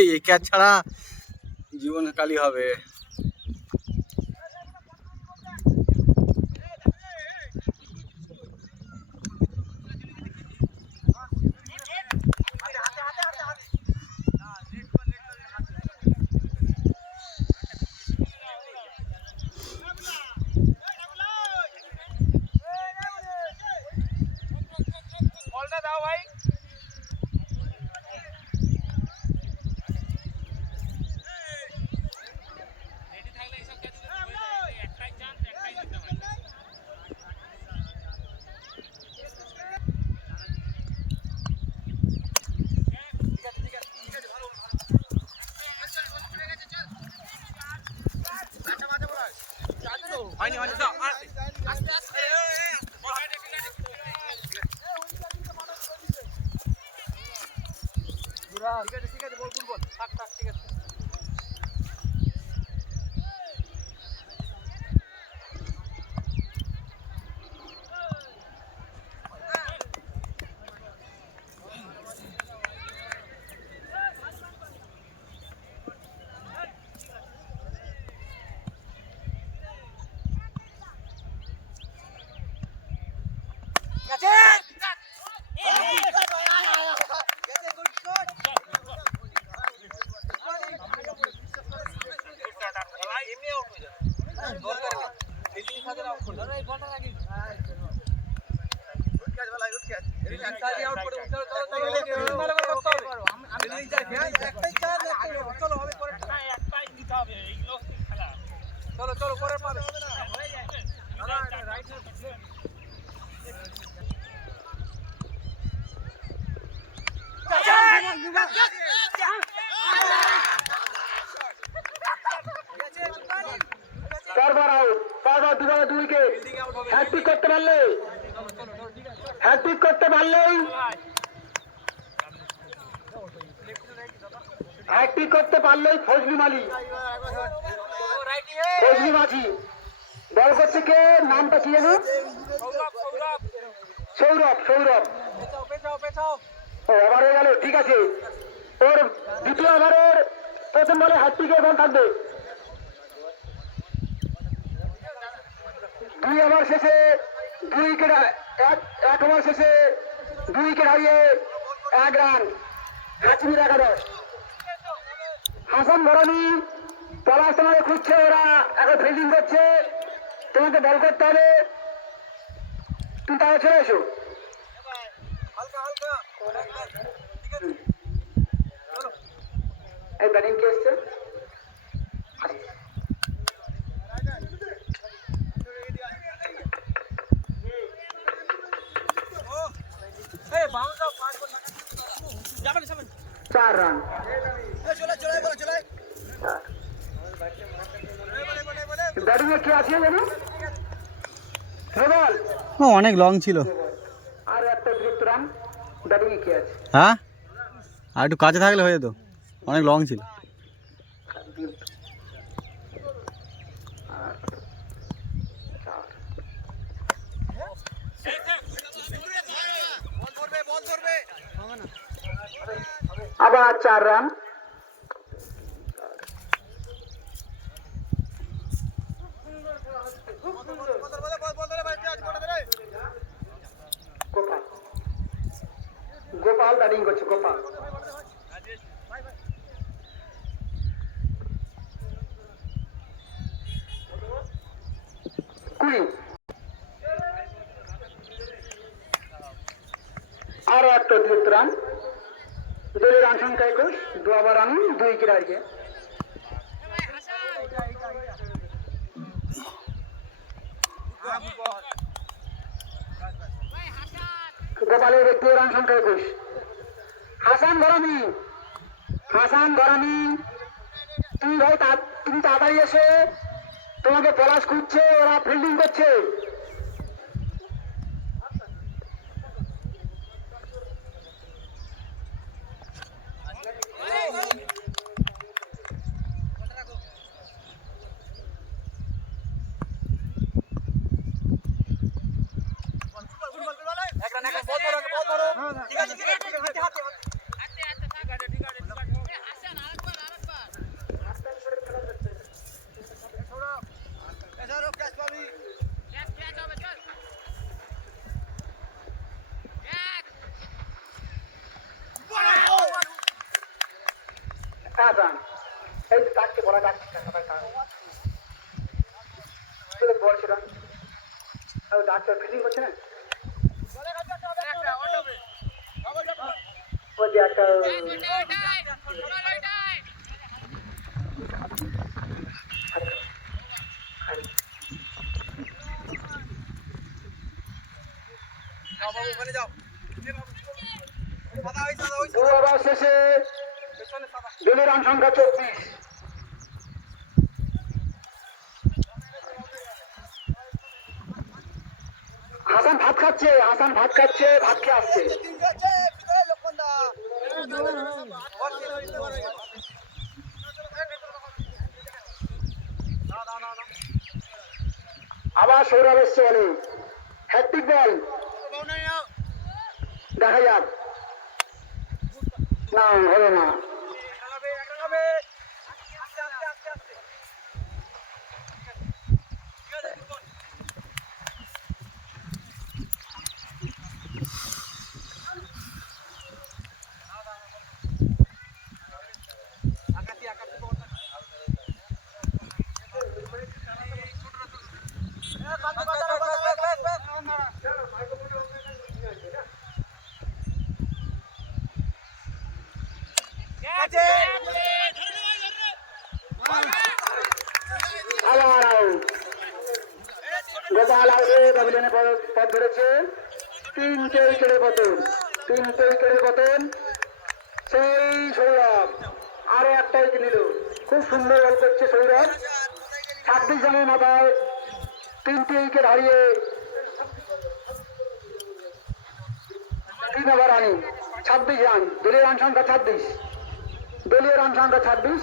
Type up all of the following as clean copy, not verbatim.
এই ক্যাচ ছাড়া জীবন কালি হবে। ঠিক আছে বল ফুটবল থাক ঠিক আছে। চলো চলো পরে পাবে বারবার আউট, বারবার দুভাবে দুই উইকেট। হ্যাটট্রিক করতে পারলেই ফজলি মাঝি বল করছে কে, নামটা কি যেন? সৌরভ। ওভার হয়ে গেল, ঠিক আছে। ওর দ্বিতীয় ওভারের প্রথম বলে হ্যাটট্রিকের বল থাকবে। 2 ওভার শেষে 2 উইকেট, 1 ওভার শেষে 2 উইকেট হারিয়ে 1 রান। হাসিমির একাদশ। হাসান ভরানি পলাশ তোমাকে খুঁজছে, ওরা এখন ফিল্ডিং করছে, তোমাকে বল করতে হবে, তুমি তাহলে চলে এসো। এই ব্যাটিং কে এসছে? চার রান। ব্যাটিং এ কে আছে জানো? অনেক লং ছিল। আর একটা অতিরিক্ত রান। ব্যাটিং এ কে আছে? হ্যাঁ, আর একটু কাছে থাকলে হয়ে যেত, অনেক লং ছিল। আবার 4 রান। গোপাল ব্যাটিং করছে, গোপাল। আরো একটা অতিরিক্ত রান। দলের রান সংখ্যা 21, 2 ওভার রান, 2 উইকেট হারিয়ে। গোপালের ব্যক্তি রান সংখ্যা 21। হাসান গরামি, হাসান গরামি, তুমি ভাই তুমি তাড়াতাড়ি এসে, তোমাকে পলাশ খুঁজছে, ওরা ফিল্ডিং করছে। হাসান এই যে ডাকছে, বলা ডাকছে বল, সেটা ডাকছে ফিল্ডিং করছে না, বলছি একটা শেষে দলীয় রান সংখ্যা 24। হাসান ভাত খাচ্ছে, হাসান ভাত খাচ্ছে, ভাত খেয়ে আসছে। আবার সৌরভ এসছে, বলে হ্যাট্রিক বল, দেখা যাক। না হলো না। গোপাল আউটে প্যাভিলিয়নে পথ ধরেছে। 3টে উইকেটের পতন, 3টে উইকেটের পতন। সেই সৌরভ আরো একটা উইকেট নিল, খুব সুন্দর বল করছে সৌরভ। 26 রানের মাথায় 3টে উইকেট হারিয়ে 3 ওভার রানিং 26 রান। দলীয় রান সংখ্যা 26, দলীয় রান সংখ্যা 26।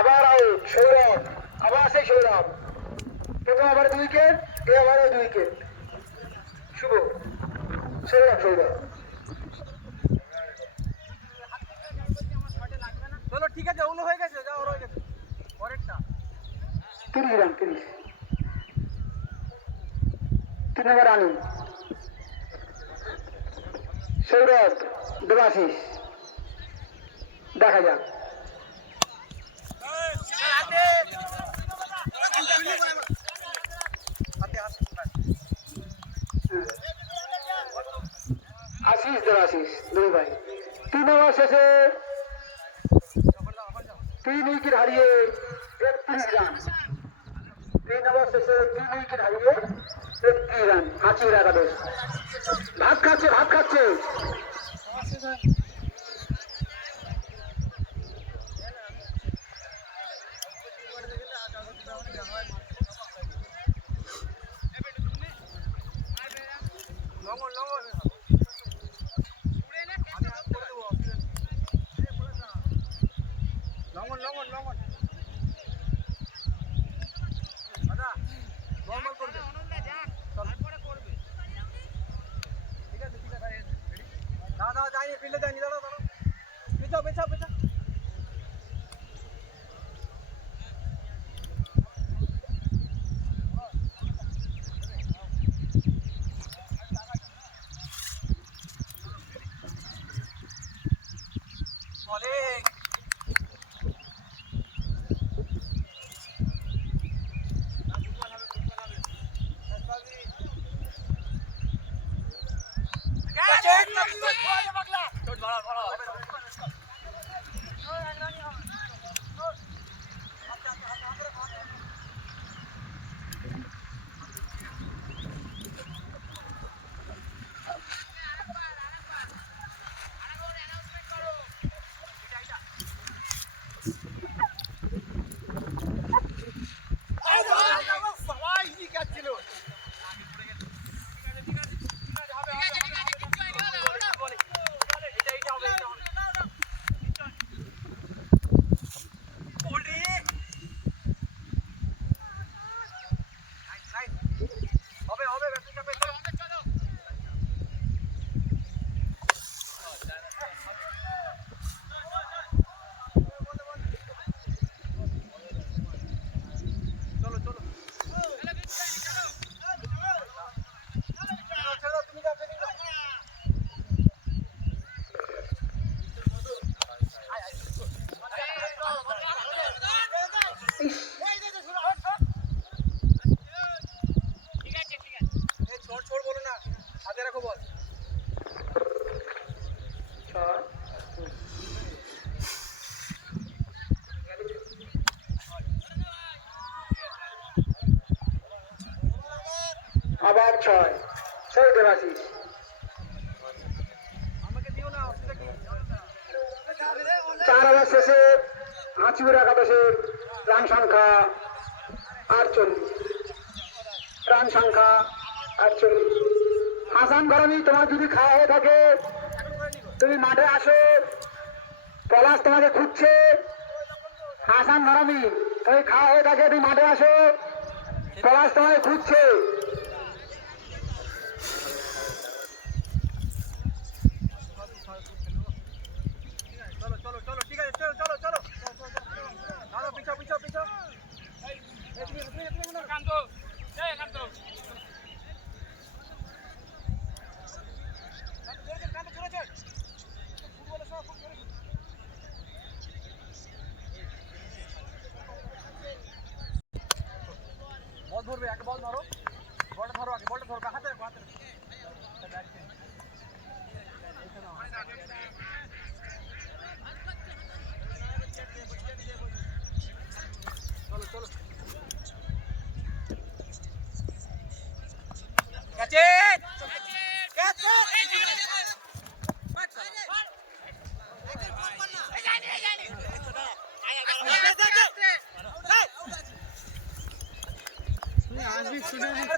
আবার আউট সৌরভ, আবার সেই সৌরভ। প্রথম ওভারে 2 উইকেট, এই ওভারে 2 উইকেট। শুভ সৌরভ, সৌরভ। চলো ঠিক আছে, ওগুলো হয়ে গেছে, যাও রয়ে গেছে পরেরটা। 30 run, 30। 3 over running. Sourav Debashis, দেখা যাক। আশিস দেবাশিস, দুই ভাই। 3 ওভার শেষে 3 উইকেট হারিয়ে 31 রান। 3 ওভার শেষে 3 উইকেট হারিয়ে 31 রান। 25 একাদশ। ভাত খাচ্ছে, ভাত খাচ্ছে। লঙ্ঘন লঙ্ঘন লঙ্ঘন দাদা নরমাল করবে ঠিক আছে দাদা যাই ফিল্ডে যাইনি দাদা দাদা পেছাও পেছাও পেছাও छोड़ बोलो ना हाथे रखो बॉल আবার 6 6 দেবাশিস আমাকে দিও না অসুবিধা কি 4 ওভার শেষে হাঁচিপুর একাদশের রান সংখ্যা 48 রান সংখ্যা 48 হাসান ঘরামি তোমার যদি খাওয়া হয়ে থাকে তুমি মাঠে আসো পলাশ তোমাকে খুঁজছে হাসান ঘরামি তুমি খাওয়া হয়ে থাকে তুমি মাঠে আসো পলাশ তোমাকে খুঁজছে चलो चलो चलो ठीक है चलो चलो चलो दादा पीछे पीछे पीछे कांतो ए कांतो कांतो पूरा चल फुटबल सब खूब करे बॉल धरবে এক বল ধরো বলটা ধরো আগে বলটা ধরো হাতে রাখো হাতে चलो चलो कैच इट कैच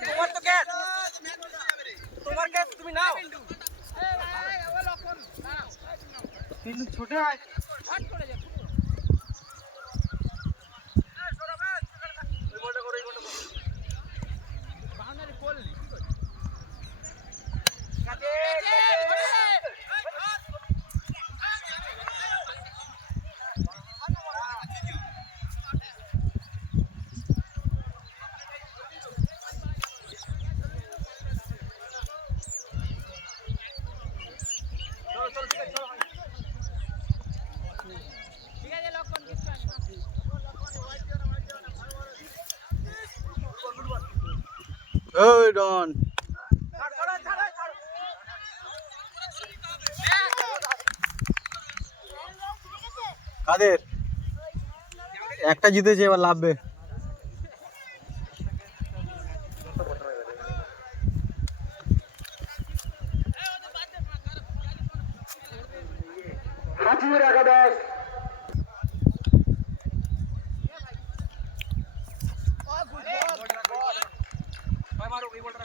তোমার তো ক্যাচ তোমার ক্যাচ তুমি নাও কিন্তু ছোট আছে হট করে যা ওই ডন কাদের একটা জিতেছে এবার লাভবে হাঁচিপুর একাদশ मारो ये बोल रहा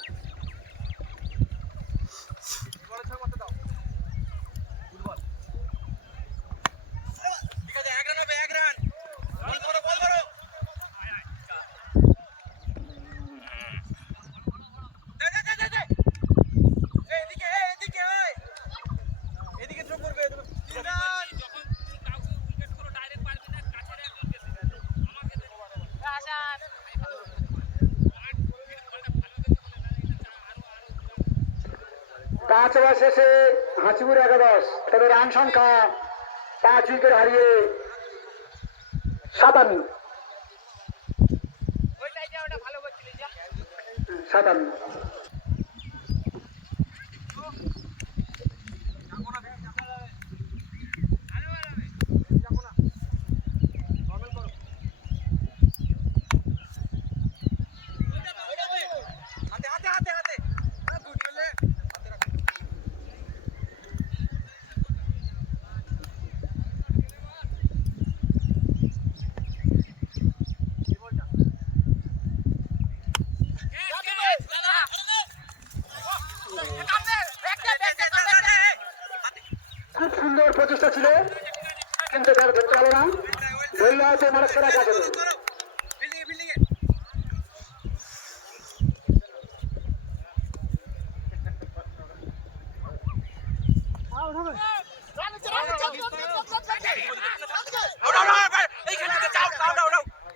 बॉल अच्छा मत दाओ गुड बॉल ठीक है 1 रन पे 1 रन 5 ওভার শেষে হাঁচিপুর একাদশ, তবে রান সংখ্যা 5 উইকেট হারিয়ে 57। খুব সুন্দর প্রচেষ্টা ছিল, কিন্তু ধরতে পারলো না। ধরলে হয়তো মানে সেরা কাজ হতো।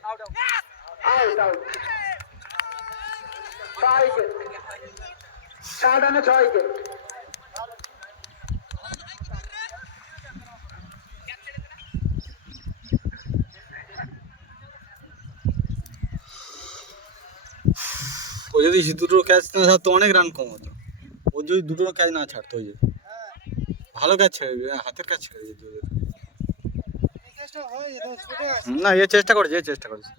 আউট আউট 6 উইকেট, 4 রানে 6 উইকেট। ও যদি দুটো ক্যাচ না ছাড়তো অনেক রান কম হতো। ও যদি দুটো ক্যাচ না ছাড়তো, ওই যে ভালো ক্যাচ ছেড়ে দিবে, হাতের ক্যাচ ছেড়ে দিত ওদের। না, এ চেষ্টা করেছে, এ চেষ্টা করেছে।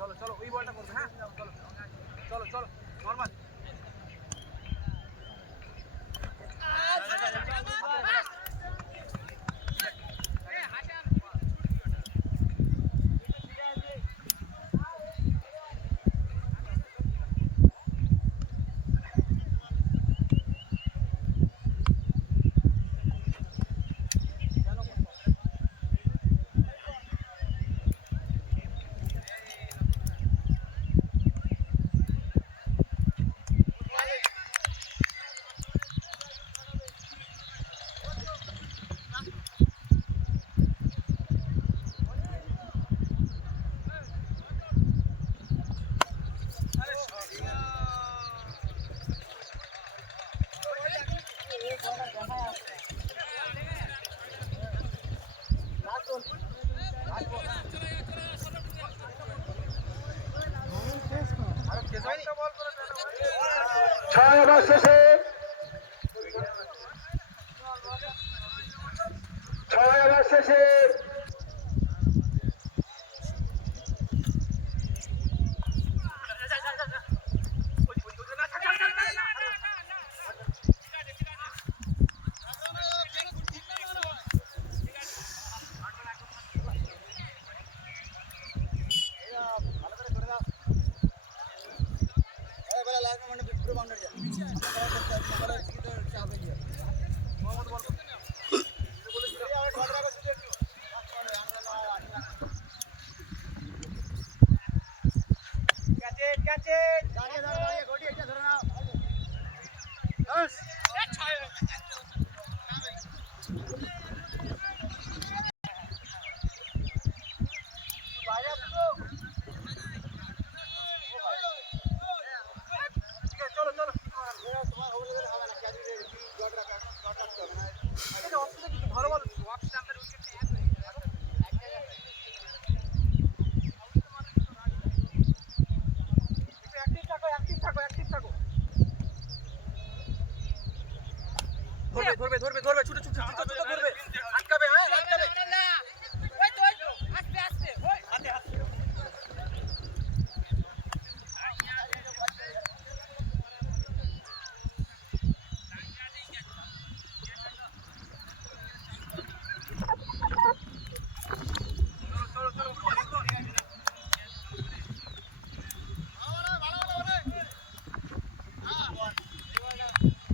চলো চলো ওই বলটা করবে। হ্যাঁ চলো চলো চলো নরমাল। ছয় ওভার শেষে 1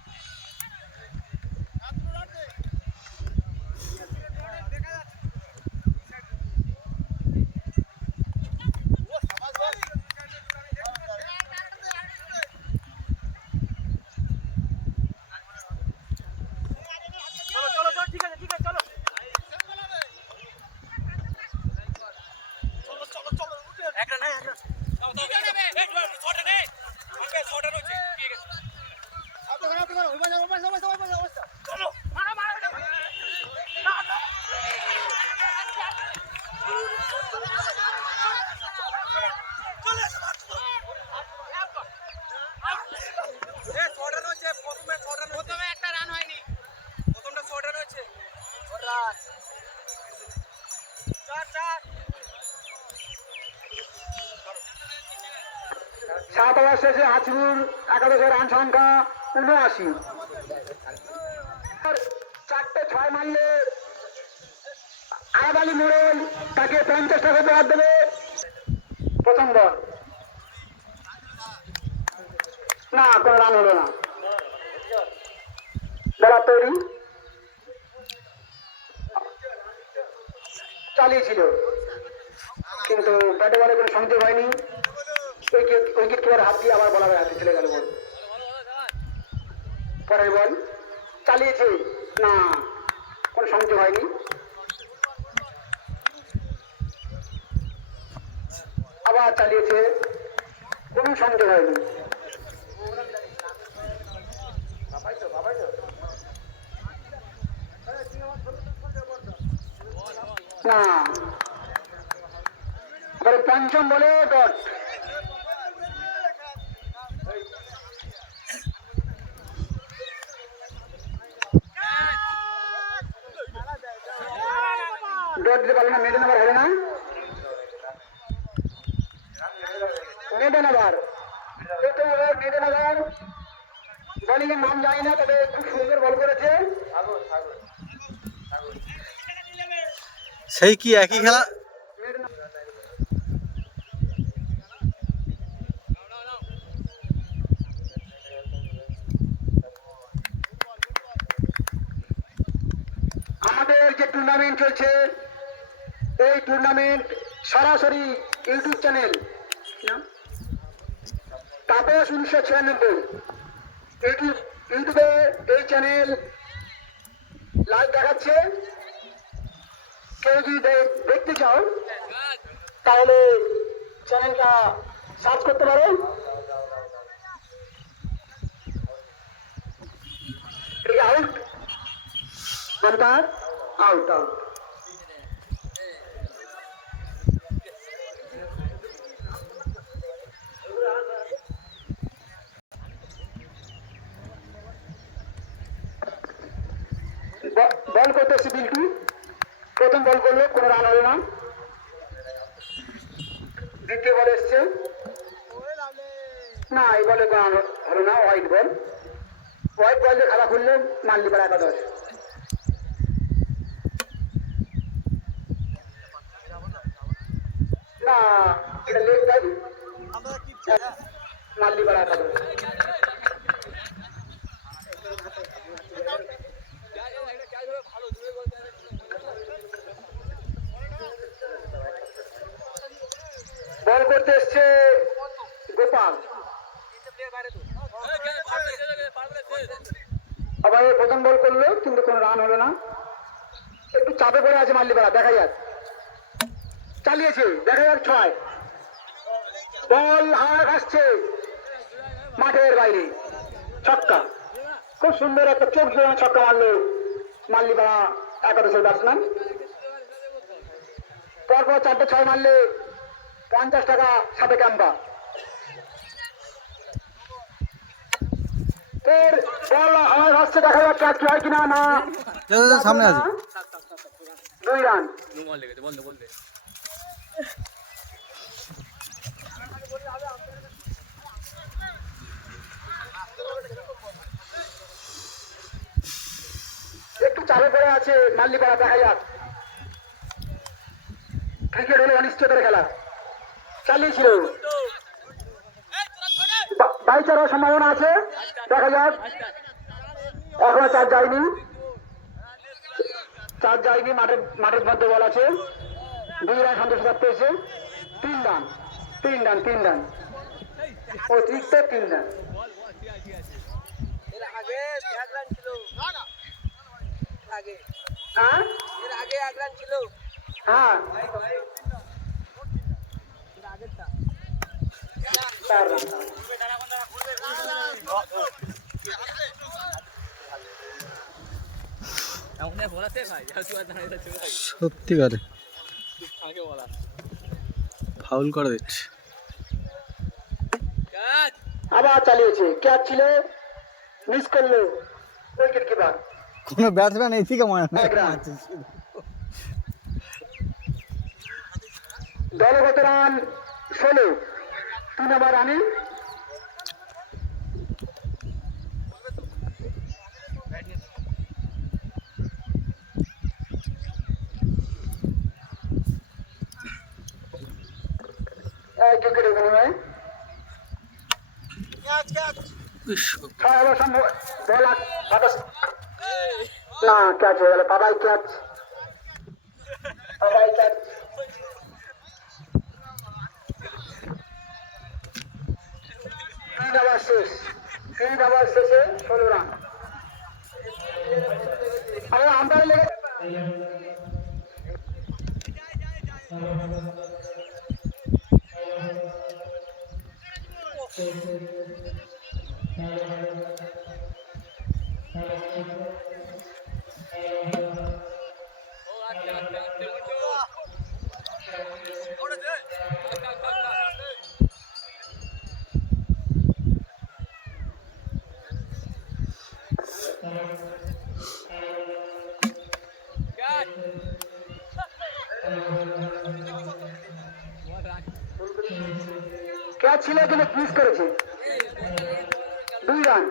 প্রথমে একটা রান হয়নি, প্রথমটা শর্ট রান হয়েছে, শর্ট রান, চার চার। 7 ওভার শেষে হাজিপুর একাদশের রান সংখ্যা 79। 4টে 6 মারলে আয়াব আলী মোড়ল তাকে 50 টাকা উপহার দেবে। প্রথম বল না, কোনো রান হলো না। বলার তৈরি চালিয়েছিল, কিন্তু ব্যাটে বলে কোনো সংযোগ হয়নি। উইকেট কিপার হাত দিয়ে আবার বলারের হাতে চলে গেল বল। পরের বল চালিয়েছে, না, কোনো সংযোগ হয়নি। আবার চালিয়েছে, কোনো সংযোগ হয়নি। না, এবারে পঞ্চম বলে ডট। ডট দিতে পারলো না, মেডেন ওভার হলো না। মেডেন ওভার, প্রথম ওভার মেডেন ওভার। বোলিং এর নাম জানি না, তবে খুব সুন্দর বল করেছে। সেই কি একই খেলা? আমাদের যে টুর্নামেন্ট চলছে, এই টুর্নামেন্ট সরাসরি ইউটিউব চ্যানেল তাপস 1996 ইউটিউবে এই চ্যানেল লাইভ দেখাচ্ছে। কেউ যদি দেখতে চাও তাহলে চ্যানেলটা সার্চ করতে পারো। Out, out out out. Bowl করতে এসছে বিল্টু, প্রথম বল করলো, কোনো রান হলো না। দ্বিতীয় বল এসছে, না, এই বলে কোনো রান হলো না। হোয়াইট বল, হোয়াইট বল দিয়ে খেলা করলে মাল্লিপাড়া একাদশ। না, এটা লেগ টাইম, মাল্লিপাড়া একাদশ। বল করতে এসছে গোপাল, আবার প্রথম বল করলো, কিন্তু কোনো রান হলো না। একটু চাপে পড়ে আছে মাল্লিপাড়া, দেখা যাক। চালিয়েছে, দেখা যাক 6। বল হাওয়ায় ভাসছে মাঠের বাইরে, ছক্কা। খুব সুন্দর একটা চোখ জোড়ানো ছক্কা মারলো মাল্লিপাড়া একাদশের ব্যাটসম্যান। পরপর 4টে 6 মারলে 50 টাকা সাথে ক্যাম্পা। বল হাওয়ায় ভাসছে, দেখা যাক ক্যাচ হয় কিনা। না, সামনে আছে। 2 রান। একটু চাপে পড়ে আছে মাল্লিপাড়া, দেখা যাক। ক্রিকেট হলো অনিশ্চয়তার খেলা, চালিয়েছিল, বাইচার সম্ভাবনা আছে, দেখা যাক। এখনো চার যায়নি, মাঠের মধ্যে বল আছে। 2 রান সন্তোষ করতে এসে 3 রান, 3 রান, 3 রান, অতিরিক্ত 3 রান। এর আগে 1 রান ছিল, আগে হ্যাঁ, এর আগে 1 রান ছিল, হ্যাঁ, আগেরটা 4 রান। সত্যিকারে ফাউল করে দিচ্ছে। আবার চালিয়েছে, ক্যাচ ছিল, মিস করলো উইকেট কিপার। কোনো ব্যাটসম্যান এই থেকে মারছে। দলগত রান 16, 3 ওভার রানে। এক উইকেটের বিনিময়ে না ক্যাচ হয়ে গেল। বাবাই ক্যাচ, বাবাই ক্যাচ। 3 ওভার শেষ, 3 ওভার শেষে 16 রান। আম্পায়ার লেগে ক্যাচ ছিল কিন্তু মিস করেছে, 2 রান।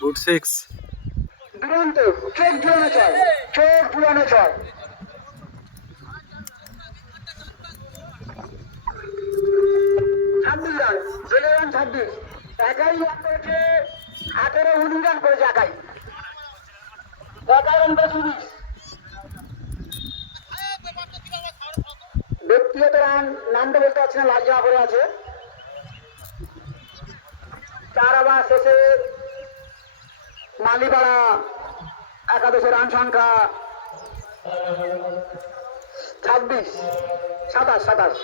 গুড 6। দুরন্ত, চোখ জুড়ানো ছয়, চোখ জুড়ানো ছয়। 26 রান, 16 রান 26। একাই রান করেছে, 18, 19 রান করেছে একাই। 11 রান করেছে 19। ব্যক্তিগত রান নামটা বলতে পারছি না, লাজা করে আছে। 4 ওভার শেষে মালিপাড়া একাদশের রান সংখ্যা 26, 27।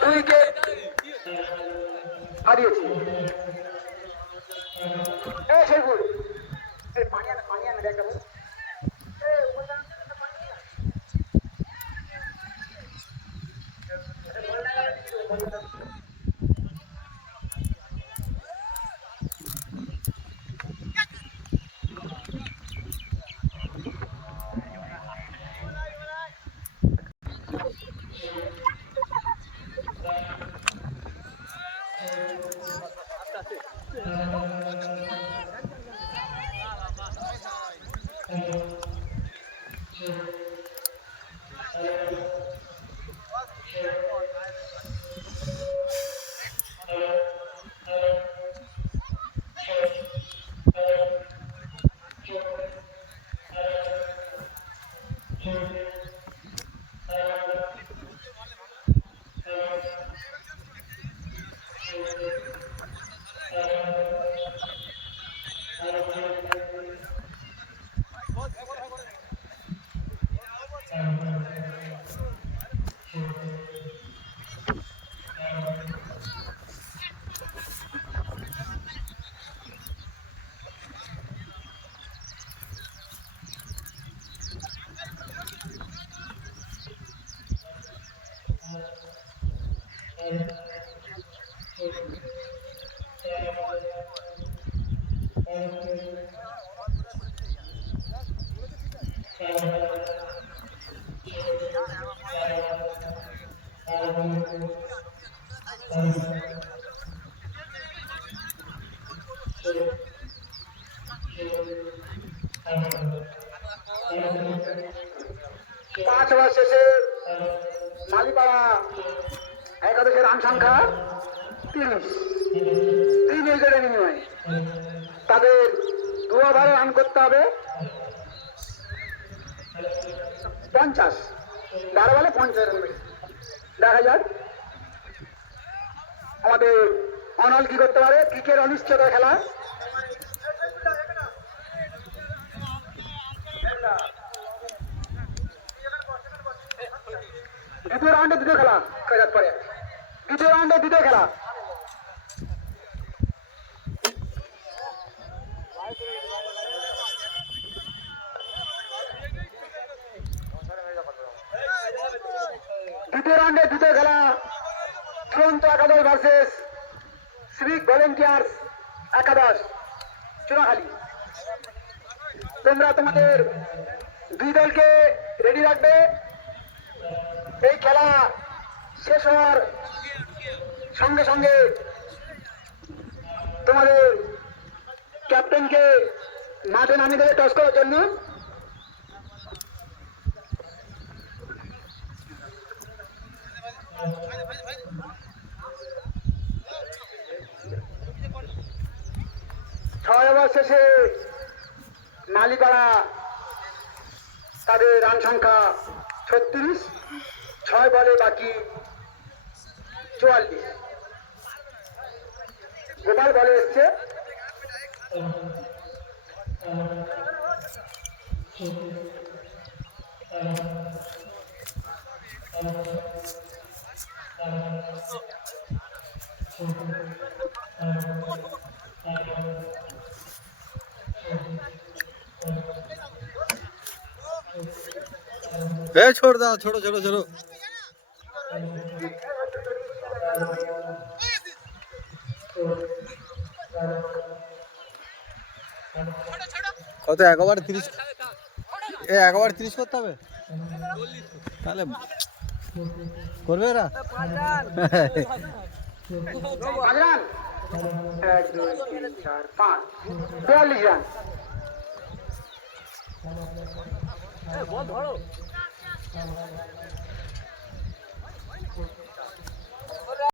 2 উইকেট হারিয়েছে। শেরপুর পানি আনে দেখা। পাঁচ ওভার শেষে মালিপাড়া একাদশের রান সংখ্যা 30, 3 উইকেটের বিনিময়ে তাদের 2 ওভারে রান করতে হবে 50, 12 বলে 50 রান। দেখা যাক আমাদের অনল কি করতে পারে। ক্রিকেট অনিশ্চয়তা খেলা। দ্বিতীয় রাউন্ডে দ্বিতীয় খেলা কাজাত পরে দ্বিতীয় রাউন্ডে দ্বিতীয় খেলা দ্বিতীয় রাউন্ডে দ্বিতীয় খেলা চূড়ান্ত একাদশ ভার্সেস সিভিক ভলেন্টিয়ার্স একাদশ চুনাখালী। তোমরা তোমাদের দুই দলকে রেডি রাখবে। এই খেলা শেষ হওয়ার সঙ্গে সঙ্গে তোমাদের ক্যাপ্টেনকে মাঠে নামিয়ে দেবে টস করার জন্য। ছয় ওভার শেষে মালিপাড়া তাদের রান সংখ্যা 36, 6 বলে বাকি 44। গোপাল বলে এসছে छोड़ दो छोड़ो छोड़ो छोड़ो কত 1 ওভার 30 1 ওভার 30 করতে হবে তাহলে করবে এরা 5 রান 1 2 3 4 5 42 রান। বল ধরো